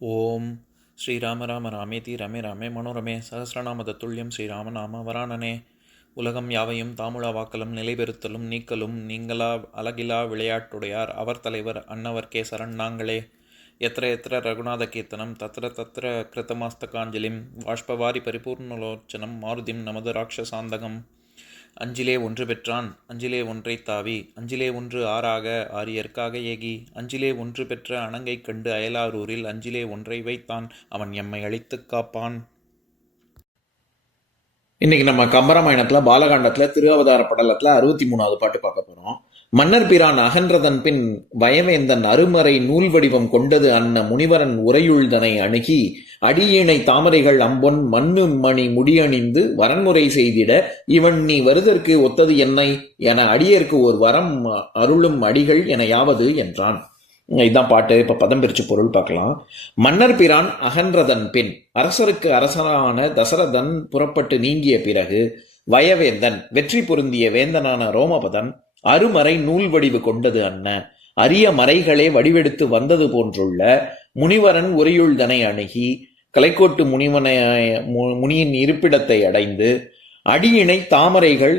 ஓம் ஸ்ரீராம ராம ராமேதி ரமே ராமே மனோரமே சகசிரநாம தத்துல்யம் ஸ்ரீராம நாம வராணனே. உலகம் யாவையும் தாமுழா வாக்கலும் நிலைபெறுத்தலும் நீக்கலும் நீங்களா அழகிலா விளையாட்டுடையார் அவர் தலைவர் அன்னவர் சரண் நாங்களே. எத்திர எத்திர ரகுநாத கீர்த்தனம் தத்திர தத்திர கிருத்தமாஸ்தகாஞ்சலிம் வாஷ்பவாரி பரிபூர்ணலோச்சனம் மாருதிம் நமது ராட்சசாந்தகம். அஞ்சிலே ஒன்று பெற்றான் அஞ்சிலே ஒன்றை தாவி அஞ்சிலே ஒன்று ஆறாக ஆரியர்க்காக ஏகி அஞ்சிலே ஒன்று பெற்ற அணங்கை கண்டு அயலாரூரில் அஞ்சிலே ஒன்றை வைத்தான் அவன் எம்மை அழித்துக் காப்பான். இன்னைக்கு நம்ம கம்பராமாயணத்துல பாலகாண்டத்துல திருஅவதார படலத்துல 63வது பாட்டு பார்க்க போறோம். மன்னர் பிரான் அகன்றதன் பின் வயவேந்தன் அருமறை நூல் வடிவம் கொண்டது அன்ன முனிவரன் உரையுள்தனை அணுகி அடியீனை தாமரைகள் அம்பொன் மண்ணு மணி முடியணிந்து வரன்முறை செய்திட இவன் நீ வருதற்கு ஒத்தது என்னை என அடியேற்கு ஒரு வரம் அருளும் அடிகள் என யாவது என்றான். இதுதான் பாட்டு. இப்ப பதம் பிரிச்சு பொருள் பார்க்கலாம். மன்னர் பிரான் அகன்றதன் பின் அரசருக்கு அரசனான தசரதன் புறப்பட்டு நீங்கிய பிறகு வயவேந்தன் வெற்றி பொருந்திய வேந்தனான ரோமபதன் அருமறை நூல் வடிவு கொண்டது அன்ன அரிய மறைகளே வடிவெடுத்து வந்தது போன்றுள்ள முனிவரன் உரையுள்தனை அணுகி கலைக்கோட்டு முனியின் இருப்பிடத்தை அடைந்து அடியினை தாமரைகள்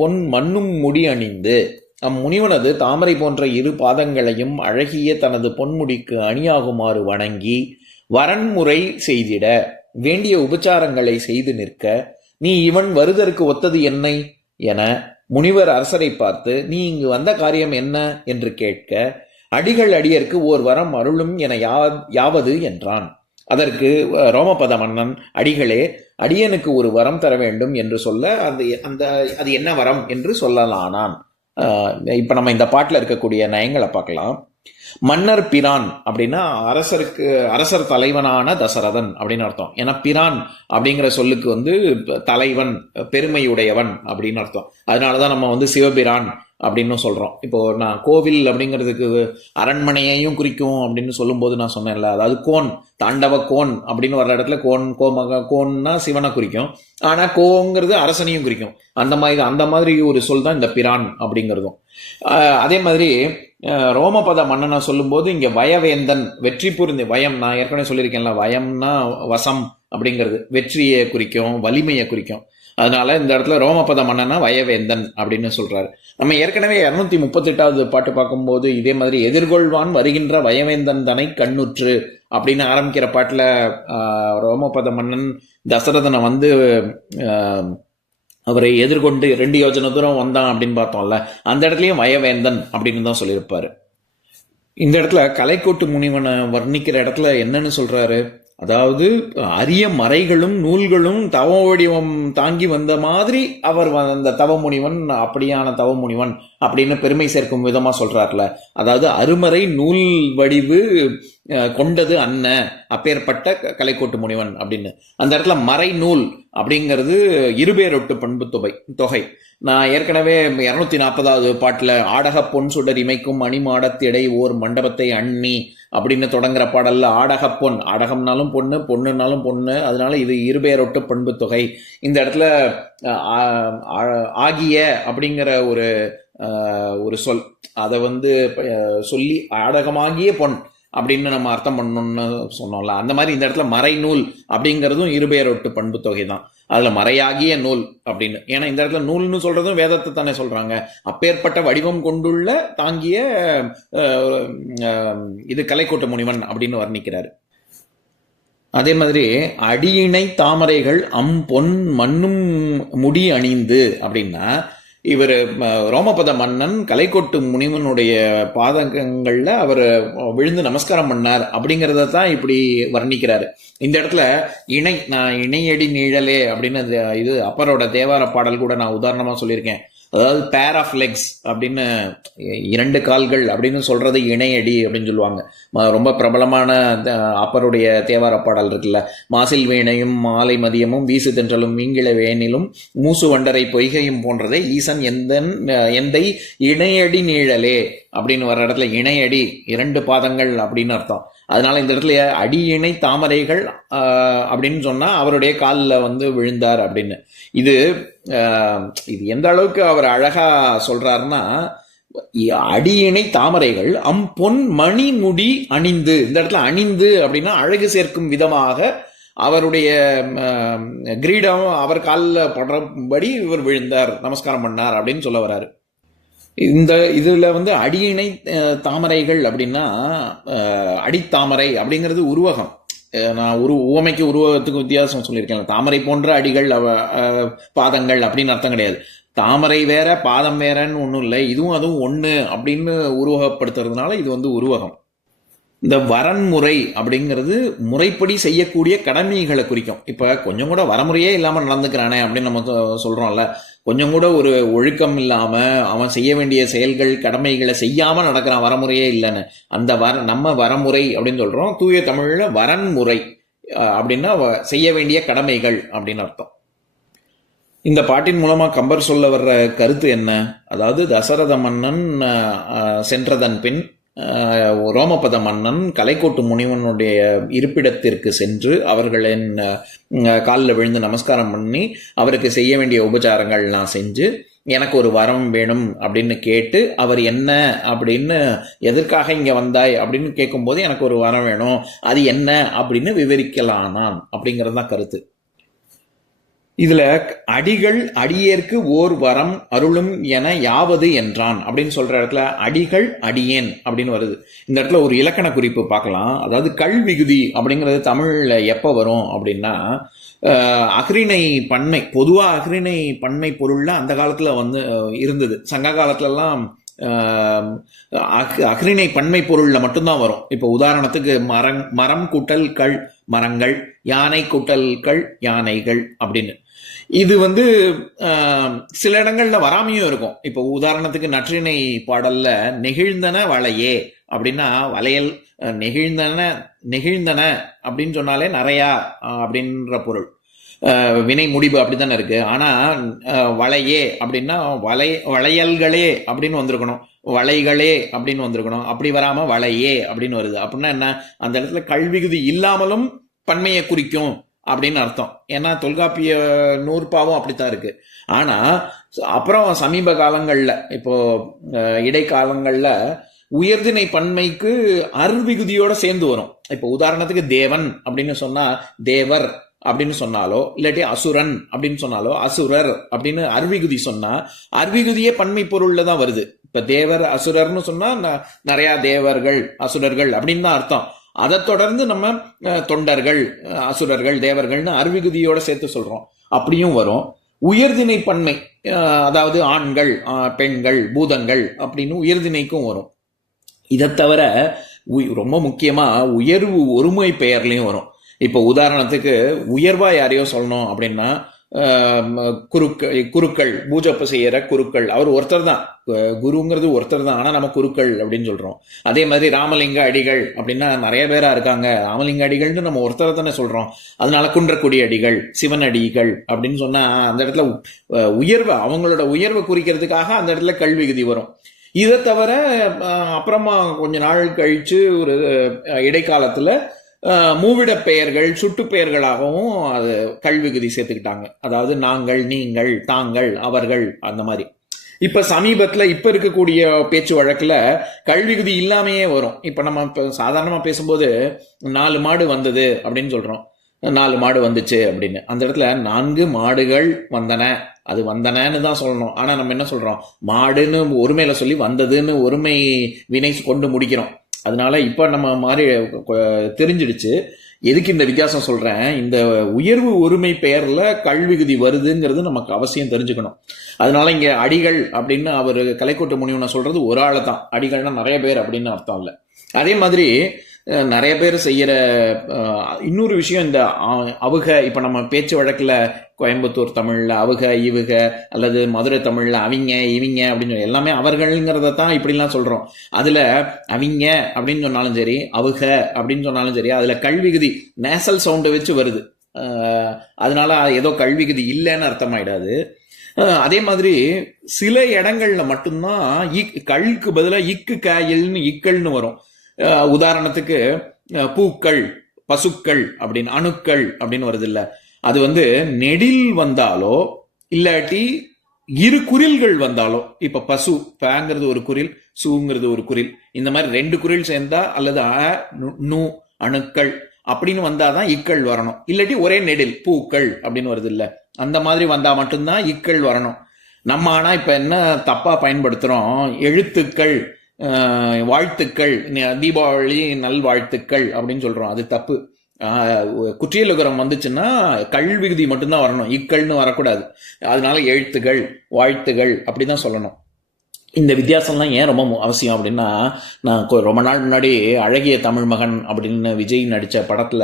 பொன் மண்ணும் முடி அணிந்து அம்முனிவனது தாமரை போன்ற இரு பாதங்களையும் அழகிய தனது பொன்முடிக்கு அணியாகுமாறு வணங்கி வரன்முறை செய்திட வேண்டிய உபச்சாரங்களை செய்து நிற்க நீ இவன் வருதற்கு ஒத்தது என்னை என முனிவர் அரசரை பார்த்து நீ இங்கு வந்த காரியம் என்ன என்று கேட்க அடிகள் அடியர்க்கு ஓர் வரம் அருளும் என யாவது என்றான். அதற்கு ரோமபத மன்னன் அடிகளே அடியனுக்கு ஒரு வரம் தர வேண்டும் என்று சொல்ல அது என்ன வரம் என்று சொல்லலானான். இப்ப நம்ம இந்த பாட்டுல இருக்கக்கூடிய நயங்களை பார்க்கலாம். மன்னர் பிரான் அப்படின்னா அரசர் தலைவனான தசரதன் அப்படின்னு அர்த்தம். ஏன்னா பிரான் அப்படிங்கிற சொல்லுக்கு தலைவன் பெருமையுடையவன் அப்படின்னு அர்த்தம். அதனாலதான் நம்ம சிவபிரான் அப்படின்னு சொல்றோம். இப்போ நான் கோவில் அப்படிங்கிறதுக்கு அரண்மனையையும் குறிக்கும் அப்படின்னு சொல்லும் போது நான் சொன்னேன்ல, அதாவது கோன் தாண்டவ கோன் அப்படின்னு வர்ற இடத்துல கோன்னா சிவனை குறிக்கும். ஆனா கோங்கிறது அரசனையும் குறிக்கும். அந்த மாதிரி ஒரு சொல் தான் இந்த பிரான் அப்படிங்கிறதும். அதே மாதிரி ரோமபத மன்னனை சொல்லும் போது இங்க வயவேந்தன் வெற்றி புரிந்து வயம் நான் ஏற்கனவே சொல்லியிருக்கேன்ல, வயம்னா வசம் அப்படிங்கிறது வெற்றியை குறிக்கும், வலிமையை குறிக்கும். அதனால இந்த இடத்துல ரோமபத மன்னனா வயவேந்தன் அப்படின்னு சொல்றாரு. நம்ம ஏற்கனவே 238வது பாட்டு பார்க்கும்போது இதே மாதிரி எதிர்கொள்வான் வருகின்ற வயவேந்தன் தனை கண்ணுற்று அப்படின்னு ஆரம்பிக்கிற பாட்டுல ரோமபத மன்னன் தசரதனை அவரை எதிர்கொண்டு 2 யோஜனை தூரம் வந்தான் அப்படின்னு பார்த்தோம்ல, அந்த இடத்துலயும் வயவேந்தன் அப்படின்னு தான் சொல்லியிருப்பாரு. இந்த இடத்துல கலைக்கோட்டு முனிவனை வர்ணிக்கிற இடத்துல என்னன்னு சொல்றாரு, அதாவது அரிய மறைகளும் நூல்களும் தவ வடிவம் தாங்கி வந்த மாதிரி அவர் அந்த தவ முனிவன் அப்படியான தவ முனிவன் அப்படின்னு பெருமை சேர்க்கும் விதமா சொல்றாருல. அதாவது அருமறை நூல் வடிவு கொண்டது அன்ன அப்பேற்பட்ட கலைக்கோட்டு முனிவன் அப்படின்னு. அந்த இடத்துல மறை நூல் அப்படிங்கிறது இருபேரொட்டு பண்பு தொகை. நான் ஏற்கனவே 240வது பாட்டுல ஆடக பொன் சுடர் இமைக்கும் அணிமாடத்திடை ஓர் மண்டபத்தை அண்ணி அப்படின்னு தொடங்குற பாடல்ல ஆடக பொன், ஆடகம்னாலும் பொண்ணு, பொண்ணுனாலும் பொண்ணு, அதனால இது இருபேரொட்டு பண்பு தொகை. இந்த இடத்துல ஆகிய அப்படிங்கிற ஒரு சொல் அதை சொல்லி ஆடகமாகிய பொன் அப்படின்னு நம்ம அர்த்தம் பண்ணணும்னு சொன்னோம்ல. அந்த மாதிரி இந்த இடத்துல மறைநூல் அப்படிங்கிறதும் இருபெயரொட்டு பண்பு தொகை தான். அதுல மறையாகிய நூல் அப்படின்னு, ஏன்னா இந்த இடத்துல நூல்னு சொல்றதும் வேதத்தை தானே சொல்றாங்க. அப்பேற்பட்ட வடிவம் கொண்டுள்ள தாங்கிய இது கலைக்கோட்டு முனிவன் அப்படின்னு வர்ணிக்கிறாரு. அதே மாதிரி அடியினை தாமரைகள் பொன் மண்ணும் முடி அணிந்து அப்படின்னா இவர் ரோமபத மன்னன் கலைக்கோட்டு முனிவனுடைய பாதகங்கள்ல அவர் விழுந்து நமஸ்காரம் பண்ணார் அப்படிங்கிறத தான் இப்படி வர்ணிக்கிறாரு. இந்த இடத்துல இணையடி நீழலே அப்படின்னு இது அப்பரோட தேவார பாடல் கூட நான் உதாரணமா சொல்லியிருக்கேன். அதாவது பேர் ஆஃப் லெக்ஸ் அப்படின்னு 2 கால்கள் அப்படின்னு சொல்றது இணையடி அப்படின்னு சொல்லுவாங்க. ரொம்ப பிரபலமான அப்பருடைய தேவார பாடல் இருக்குல்ல, மாசில் வீணையும் மாலை மதியமும் வீசு தென்றலும் மீங்கிள வேனிலும் மூசு வண்டரை பொய்கையும் போன்றதை ஈசன் எந்தை இணையடி நீழலே அப்படின்னு வர்ற இடத்துல இணையடி 2 பாதங்கள் அப்படின்னு அர்த்தம். அதனால இந்த இடத்துல அடி இணை தாமரைகள் அப்படின்னு சொன்னா அவருடைய காலில் விழுந்தார் அப்படின்னு. இது எந்த அளவுக்கு அவர் அழகா சொல்றாருன்னா, அடியிணை தாமரைகள் பொன் மணிமுடி அணிந்து, இந்த இடத்துல அணிந்து அப்படின்னா அழகு சேர்க்கும் விதமாக அவருடைய கிரீடம் அவர் காலில் படுறபடி இவர் விழுந்தார், நமஸ்காரம் பண்ணார் அப்படின்னு சொல்ல வர்றாரு. இந்த இதுல அடியிணை தாமரைகள் அப்படின்னா அடித்தாமரை அப்படிங்கிறது உருவகம். நான் உவமைக்கு உருவகத்துக்கு வித்தியாசம் சொல்லியிருக்கேன். தாமரை போன்ற அடிகள் பாதங்கள் அப்படின்னு அர்த்தம் கிடையாது. தாமரை வேற பாதம் வேறன்னு ஒன்றும் இல்லை, இதுவும் அதுவும் ஒன்று அப்படின்னு உருவகப்படுத்துறதுனால இது உருவகம். இந்த வரன்முறை அப்படிங்கிறது முறைப்படி செய்யக்கூடிய கடமைகளை குறிக்கும். இப்போ கொஞ்சம் கூட வரமுறையே இல்லாமல் நடந்துக்கிறானே அப்படின்னு நம்ம சொல்கிறோம்ல, கொஞ்சம் கூட ஒரு ஒழுக்கம் இல்லாமல் அவன் செய்ய வேண்டிய செயல்கள் கடமைகளை செய்யாமல் நடக்கிறான், வரமுறையே இல்லைன்னு. அந்த நம்ம வரமுறை அப்படின்னு சொல்கிறோம். தூய தமிழில் வரன்முறை அப்படின்னா செய்ய வேண்டிய கடமைகள் அப்படின்னு அர்த்தம். இந்த பாட்டின் மூலமா கம்பர் சொல்ல வர்ற கருத்து என்ன? அதாவது தசரத மன்னன் சென்றதன் பின் ரோமபத மன்னன் கலைக்கோட்டு முனிவனுடைய இருப்பிடத்திற்கு சென்று அவர்களின் காலில் விழுந்து நமஸ்காரம் பண்ணி அவருக்கு செய்ய வேண்டிய உபச்சாரங்கள்லாம் செஞ்சு எனக்கு ஒரு வரம் வேணும் அப்படின்னு கேட்டு, அவர் என்ன அப்படின்னு எதற்காக இங்க வந்தாய் அப்படின்னு கேட்கும்போது எனக்கு ஒரு வரம் வேணும், அது என்ன அப்படின்னு விவரிக்கலானான் அப்படிங்கிறது தான் கருத்து. இதுல அடிகள் அடியேற்கு ஓர் வரம் அருளும் என யாவது என்றான் அப்படின்னு சொல்ற இடத்துல அடிகள் அடியேன் அப்படின்னு வருது. இந்த இடத்துல ஒரு இலக்கண குறிப்பு பார்க்கலாம். அதாவது கல்விகுதி அப்படிங்கிறது தமிழ்ல எப்ப வரும் அப்படின்னா, அஃறிணை பன்மை, பொதுவா அஃறிணை பன்மை பொருள்ல அந்த காலத்துல இருந்தது. சங்க காலத்துலலாம் அஃறிணை பன்மை பொருள்ல மட்டும்தான் வரும். இப்போ உதாரணத்துக்கு மரம் கூட்டல் கள் மரங்கள், யானை கூட்டல் கள் யானைகள் அப்படின்னு. இது சில இடங்கள்ல வராமையும் இருக்கும். இப்போ உதாரணத்துக்கு நற்றிணை பாடல்ல நெகிழ்ந்தன வளையே அப்படின்னா வளையல், நெகிழ்ந்தன அப்படின்னு சொன்னாலே நிறையா அப்படின்ற பொருள், வினை முடிவு அப்படித்தானே இருக்கு. ஆனா வளையே அப்படின்னா வளையல்களே அப்படின்னு வந்திருக்கணும், வளைகளே அப்படின்னு வந்திருக்கணும். அப்படி வராம வளையே அப்படின்னு வருது. அப்படின்னா என்ன, அந்த இடத்துல கல்விகுதி இல்லாமலும் பன்மையை குறிக்கும் அப்படின்னு அர்த்தம். ஏன்னா தொல்காப்பிய நூற்பாவும் அப்படித்தான் இருக்கு. ஆனா அப்புறம் சமீப காலங்கள்ல, இப்போ இடைக்காலங்கள்ல உயர்திணை பன்மைக்கு அருள்விகுதியோட சேர்ந்து வரும். இப்போ உதாரணத்துக்கு தேவன் அப்படின்னு சொன்னா தேவர் அப்படின்னு சொன்னாலோ, இல்லாட்டி அசுரன் அப்படின்னு சொன்னாலோ அசுரர் அப்படின்னு அருவிகுதி சொன்னா அருவிகுதியே பன்மை பொருள்ல தான் வருது. இப்ப தேவர் அசுரர்னு சொன்னா நிறைய தேவர்கள் அசுரர்கள் அப்படின்னு தான் அர்த்தம். அதை தொடர்ந்து நம்ம தொண்டர்கள் அசுரர்கள் தேவர்கள்னு அருவிகுதியோட சேர்த்து சொல்றோம், அப்படியும் வரும். உயர்திணை பன்மை, அதாவது ஆண்கள் பெண்கள் பூதங்கள் அப்படின்னு உயர்திணைக்கும் வரும். இதை தவிர ரொம்ப முக்கியமா உயர்வு ஒருமை பெயர்லையும் வரும். இப்போ உதாரணத்துக்கு உயர்வா யாரையோ சொல்லணும் அப்படின்னா குருக்கள், பூஜை செய்யற குருக்கள், அவர் ஒருத்தர் தான், குருங்கிறது ஒருத்தர் தான், ஆனா நம்ம குருக்கள் அப்படின்னு சொல்றோம். அதே மாதிரி ராமலிங்க அடிகள் அப்படின்னா நிறைய பேரா இருக்காங்க, ராமலிங்க அடிகள்னு நம்ம ஒருத்தர் தானே சொல்றோம். அதனால குன்றக்குடி அடிகள், சிவன் அடிகள் அப்படின்னு சொன்னா அந்த இடத்துல உயர்வை, அவங்களோட உயர்வை குறிக்கிறதுக்காக அந்த இடத்துல கல்விகுதி வரும். இதை தவிர அப்புறமா கொஞ்ச நாள் கழிச்சு ஒரு இடைக்காலத்துல மூவிட பெயர்கள் சுட்டு பெயர்களாகவும் அது கல்விகுதி சேர்த்துக்கிட்டாங்க. அதாவது நாங்கள், நீங்கள், தாங்கள், அவர்கள், அந்த மாதிரி. இப்ப சமீபத்துல இப்ப இருக்கக்கூடிய பேச்சு வழக்குல கல்விகுதி இல்லாமையே வரும். இப்ப நம்ம சாதாரணமா பேசும்போது 4 மாடு வந்தது அப்படின்னு சொல்றோம், 4 மாடு வந்துச்சு அப்படின்னு. அந்த இடத்துல 4 மாடுகள் வந்தன, அது வந்தனன்னு தான் சொல்லணும். ஆனா நம்ம என்ன சொல்றோம், மாடுன்னு ஒருமையில சொல்லி வந்ததுன்னு ஒருமை வினை கொண்டு முடிக்கிறோம். அதனால இப்ப நம்ம மாதிரி தெரிஞ்சிடுச்சு. எதுக்கு இந்த வித்தியாசம் சொல்றேன், இந்த உயர்வு ஒருமை பெயர்ல கல்விகுதி வருதுங்கிறது நமக்கு அவசியம் தெரிஞ்சுக்கணும். அதனால இங்க அடிகள் அப்படின்னு அவர் கலைக்கோட்டு முனிவனை சொல்றது ஒரு ஆளை தான், அடிகள்னா நிறைய பேர் அப்படின்னு அர்த்தம் இல்லை. அதே மாதிரி நிறைய பேர் செய்யற இன்னொரு விஷயம், இந்த அவுக, இப்ப நம்ம பேச்சு வழக்குல கோயம்புத்தூர் தமிழ்ல அவுக இவுக அல்லது மதுரை தமிழ்ல அவிங்க இவிங்க அப்படின்னு சொல்லி எல்லாமே அவர்கள்ங்கிறத தான் இப்படிலாம் சொல்றோம். அதுல அவிங்க அப்படின்னு சொன்னாலும் சரி, அவுக அப்படின்னு சொன்னாலும் சரி, அதுல கல்விகுதி நேசல் சவுண்டை வச்சு வருது. அதனால ஏதோ கல்விகுதி இல்லைன்னு அர்த்தமாயிடாது. அதே மாதிரி சில இடங்கள்ல மட்டும்தான் கல்க்கு பதிலாக இக்கு காயில்னு இக்கள்னு வரும். உதாரணத்துக்கு பூக்கள், பசுக்கள் அப்படின்னு, அணுக்கள் அப்படின்னு வருது இல்ல, அது நெடில் வந்தாலோ இல்லாட்டி இரு குறில்கள் வந்தாலும், இப்ப பசு, பேங்கிறது ஒரு குறில், சூங்கிறது ஒரு குறில், இந்த மாதிரி 2 குறில் சேர்ந்தா அல்லது நு அணுக்கள் அப்படின்னு வந்தாதான் இக்கள் வரணும். இல்லாட்டி ஒரே நெடில் பூக்கள் அப்படின்னு வருது இல்ல, அந்த மாதிரி வந்தா மட்டும்தான் இக்கள் வரணும். நம்ம ஆனா இப்ப என்ன தப்பா பயன்படுத்துறோம், எழுத்துக்கள், வாழ்த்துக்கள், தீபாவளி நல்வாழ்த்துக்கள் அப்படின்னு சொல்றோம். அது தப்பு. குற்றியலுகரம் வந்துச்சுன்னா கள் விகுதி மட்டும்தான் வரணும், இக்கள்னு வரக்கூடாது. அதனால எழுத்துகள், வாழ்த்துகள் அப்படிதான் சொல்லணும். இந்த வித்தியாசம்லாம் ஏன் ரொம்ப அவசியம் அப்படின்னா, நான் ரொம்ப நாள் முன்னாடி அழகிய தமிழ் மகன் அப்படின்னு விஜய் நடித்த படத்தில்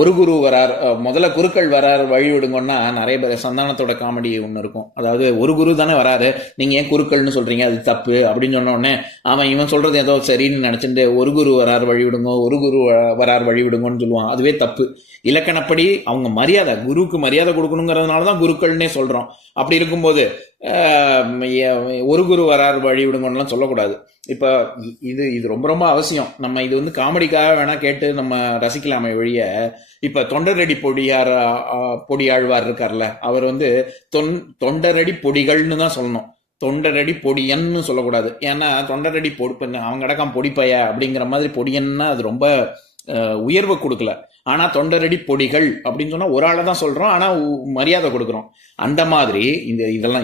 ஒரு குரு வரார், முதல்ல குருக்கள் வரார் வழி விடுங்கன்னா நிறைய பேர் சந்தானத்தோட காமெடி ஒன்று இருக்கும். அதாவது ஒரு குரு தானே வராரு, நீங்கள் ஏன் குருக்கள்னு சொல்கிறீங்க, அது தப்பு அப்படின்னு சொன்ன உடனே அவன் இவன் சொல்கிறது ஏதோ சரின்னு நினச்சிட்டு ஒரு குரு வரார் வழி விடுங்க, ஒரு குரு வரார் வழி விடுங்கன்னு சொல்லுவான். அதுவே தப்பு. இலக்கணப்படி அவங்க மரியாதை, குருவுக்கு மரியாதை கொடுக்கணுங்கிறதுனால தான் குருக்கள்னே சொல்கிறோம். அப்படி இருக்கும்போது ஒரு குரு வரார் வழி விடுங்கலாம் சொல்லக்கூடாது. இப்போ இது ரொம்ப ரொம்ப அவசியம். நம்ம இது வந்து காமெடிக்காக வேணா கேட்டு நம்ம ரசிக்கலாமே ஒழிய, இப்ப தொண்டரடி பொடியாழ்வார் இருக்கார்ல, அவர் வந்து தொண்டரடி பொடிகள்னு தான் சொல்லணும், தொண்டரடி பொடியன்னு சொல்லக்கூடாது. ஏன்னா தொண்டரடி அவங்க அடக்கம் பொடிப்பைய அப்படிங்கிற மாதிரி பொடியன்னா அது ரொம்ப உயர்வு கொடுக்கல. ஆனா தொண்டரடி பொடிகள் அப்படின்னு சொன்னா ஒரு ஆளை தான் சொல்றோம், ஆனா மரியாதை கொடுக்குறோம். அந்த மாதிரி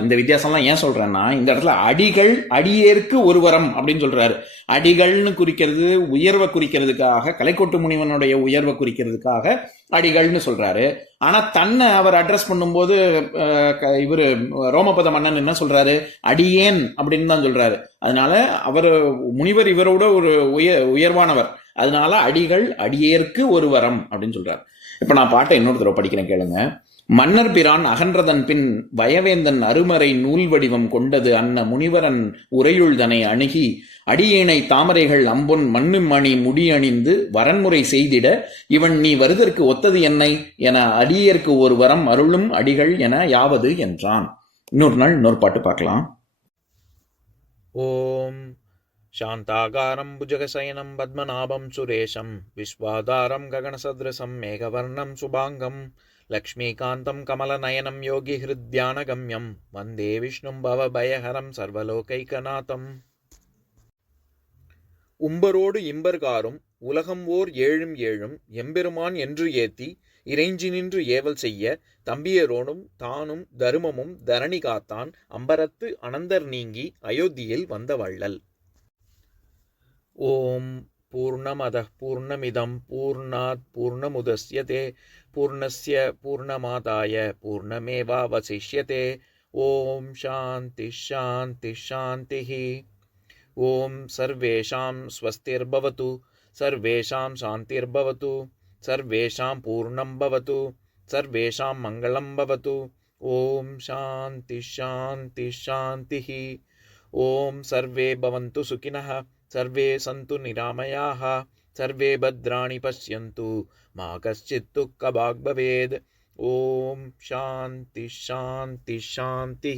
இந்த வித்தியாசம்லாம் ஏன் சொல்றேன்னா, இந்த இடத்துல அடிகள் அடியேற்கு ஒரு வரம் அப்படின்னு சொல்றாரு. அடிகள்னு குறிக்கிறது உயர்வை குறிக்கிறதுக்காக, கலைக்கோட்டு முனிவனுடைய உயர்வை குறிக்கிறதுக்காக அடிகள்னு சொல்றாரு. ஆனா தன்னை அவர் அட்ரஸ் பண்ணும்போது இவரு ரோமபத மன்னன் என்ன சொல்றாரு, அடியேன் அப்படின்னு தான் சொல்றாரு. அதனால அவர் முனிவர் இவரோட ஒரு உயர்வானவர். அதனால அடிகள் அடியேற்கு ஒரு வரம் அப்படின்னு சொல்றாரு. இப்ப நான் பாட்டை இன்னொரு தடவை படிக்கிறேன் கேளுங்க. மன்னர் பிரான் அகன்றதன் பின் வயவேந்தன் அருமறை நூல் வடிவம் கொண்டது அன்ன முனிவரன் உரையுள்தனை அணுகி அடியேனை தாமரைகள் அம்பொன் மண்ணு மணி முடியணிந்து வரன்முறை செய்திட இவன் நீ வருதற்கு ஒத்தது என்னை என அடியேற்கு ஒரு வரம் அருளும் அடிகள் என யாவது என்றான். இன்னொரு நாள் இன்னொரு பாட்டு பார்க்கலாம். ஓம் शान्ताकारं भुजगशयनं पद्मनाभं सुरेशं विश्वाधारं गगनसदृशं मेघवर्णं शुभाङ्गं लक्ष्मीकान्तं कमलनयनं योगिहृद्यानगम्यं वन्दे विष्णुं भवभयहरं सर्वलोकैकनाथम्. உம்பரோடு இம்பர்காரும் உலகம் ஓர் ஏழும் ஏழும் எம்பெருமான் என்று ஏத்தி இறைஞ்சி நின்று ஏவல் செய்ய தம்பியரோனும் தானும் தருமமும் தரணி காத்தான் அம்பரத்து அனந்தர் நீங்கி அயோத்தியில் வந்த வள்ளல். ஓம் பூர்ணமதः பூர்ணமிதம் பூர்ணாத் பூர்ணமுதஸ்யதே பூர்ணஸ்ய பூர்ணமாதாய பூர்ணமேவாவசிஷ்யதே. ஓம் சாந்தி சாந்தி சாந்திः. ஓம் சர்வேஷாம் ஸ்வஸ்திர்பவது சர்வேஷாம் சாந்திர்பவது சர்வேஷாம் பூர்ணம் பவது சர்வேஷாம் மங்களம் பவது. ஓம் சாந்தி சாந்தி சாந்திः. ஓம் சர்வே பவந்து சுகினः सर्वे सन्तु निरामयाः सर्वे भद्राणि पश्यन्तु मा कश्चित् दुःखभाग् भवेत्. ओम शांति शांति शांति.